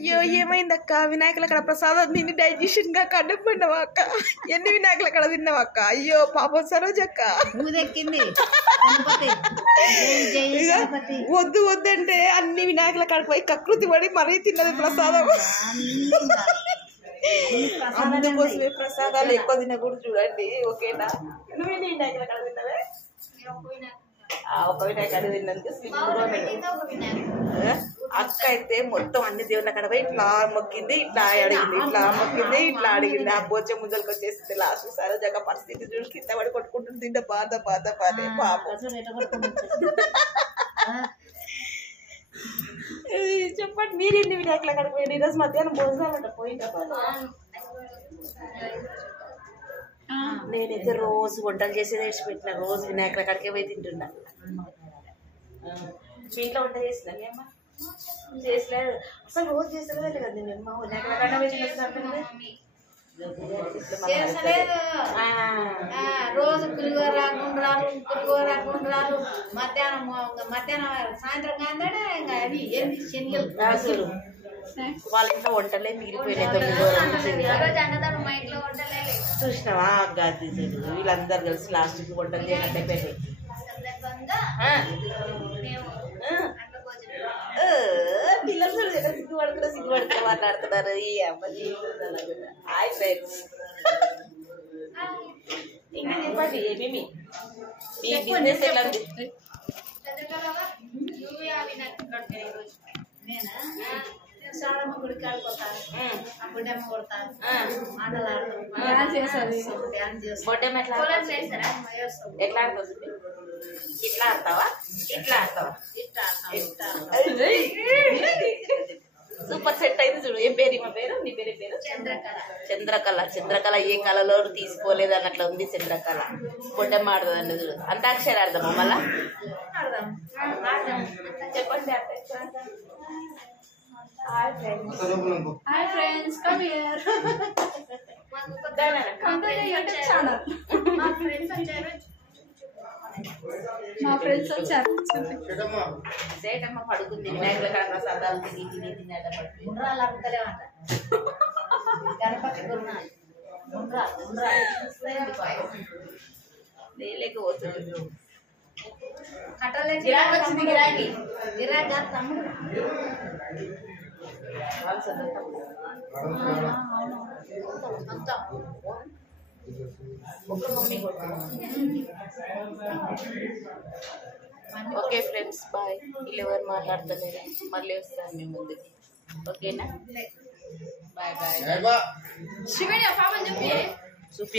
అయ్యో ఏమైందక్క వినాయకుల కడ ప్రసాదం తిని డైజెషన్ గా కడుపుండవా అక్క ఎన్ని వినాయకుల కడ తిన్నావా అక్క అయ్యో పాపం సరోజక్క వద్దు వద్దంటే అన్ని వినాయకుల కడకు పోయి కకృతి పడి మరీ తిన్నది ప్రసాదం అందుకోసమే ప్రసాదాలు ఎక్కువ తినకూడదు చూడండి ఓకేనా నువ్వు వినాయకుల కడ తిన్నావే ఒక వినాయకుడు తిన్నందుకు అక్క అయితే మొత్తం అన్ని దేవుళ్ళ కడ పోయి ఇట్లా మొక్కింది ఇట్లా అడిగింది ఇట్లా మొక్కింది ఇట్లా అడిగింది ఆ బోచ ముందరికి వచ్చేసింది లాస్ట్ సరోజక్క పరిస్థితి చూసి కింద పడి కొట్టుకుంటుంది తింటే బాధ పాపం చెప్పండి మీరు ఎన్ని వినాయకుల కడ పోయి ఈరోజు మధ్యాహ్నం భోజనాలంట పోయిందా నేనైతే రోజు వంటలు చేసేది విడిచిపెట్టిన రోజు వినాయకుల కాడికే పోయి తింటున్నా మీ ఇంట్లో వంట చేసినా మీ అమ్మ చేసలేదు అసలు రోజు చేసేదే కదా నేను అమ్మ వినాయకుల కాడ పోయి రోజు పులిగోర గుండ్రాలు మధ్యాహ్నం సాయంత్రం కాంటే ఇంకా అది ఏంది శనిగలు వాళ్ళ ఇంట్లో వంటలే మిగిలిపోయినాయి చూసినావా గది వీళ్ళందరూ కలిసి లాస్ట్కి వంటలు చేయనట్టే పెళ్ళి పిల్లలు చూడు సిగ్గుపడుకుని మాట్లాడుతున్నారు ఈ అమ్మాయి హాయ్ ఫ్రెండ్స్ ఇంకా చెప్పండి ఏమేమి మీ బిజినెస్ ఎలా ఉంది సారమ్మ గుడికి ఆడుకోతాను బొడ్డమ్మ కొడతాను ఆటలు ఎట్లా ఆడుతుంది ఇట్లా ఆడతావా ఇట్లా ఆడతావా సూపర్ సెట్ అయింది చూడు ఏం పేరు మా పేరు నీ పేరు పేరు చంద్రకళ ఏ కళలో తీసుకోలేదు అన్నట్లు ఉంది చంద్రకళ బొడ్డమ్మ ఆడుతుందండి చూడు అంతాక్షరి ఆడదామా మళ్ళా చెప్పండి Hi friends, come here. Come to the YouTube channel. My friends వచ్చారు. సేటమ్మ పడుకుంది వినాయకుల కాడ ప్రసాదాలు తిని గుండ్రాలు అమ్ముతలేమంట గణపతి లేకపోతుంది కట్టలే గిరాకీ వచ్చింది గిరాకీ తమ్ముడు ఓకే ఫ్రెండ్స్ బాయ్ వీళ్ళు ఎవరు మాట్లాడుతున్నారు మళ్ళీ వస్తాను మీ ముందుకి ఓకేనా బాయ్ బాయ్ శివని పాపని చెప్పి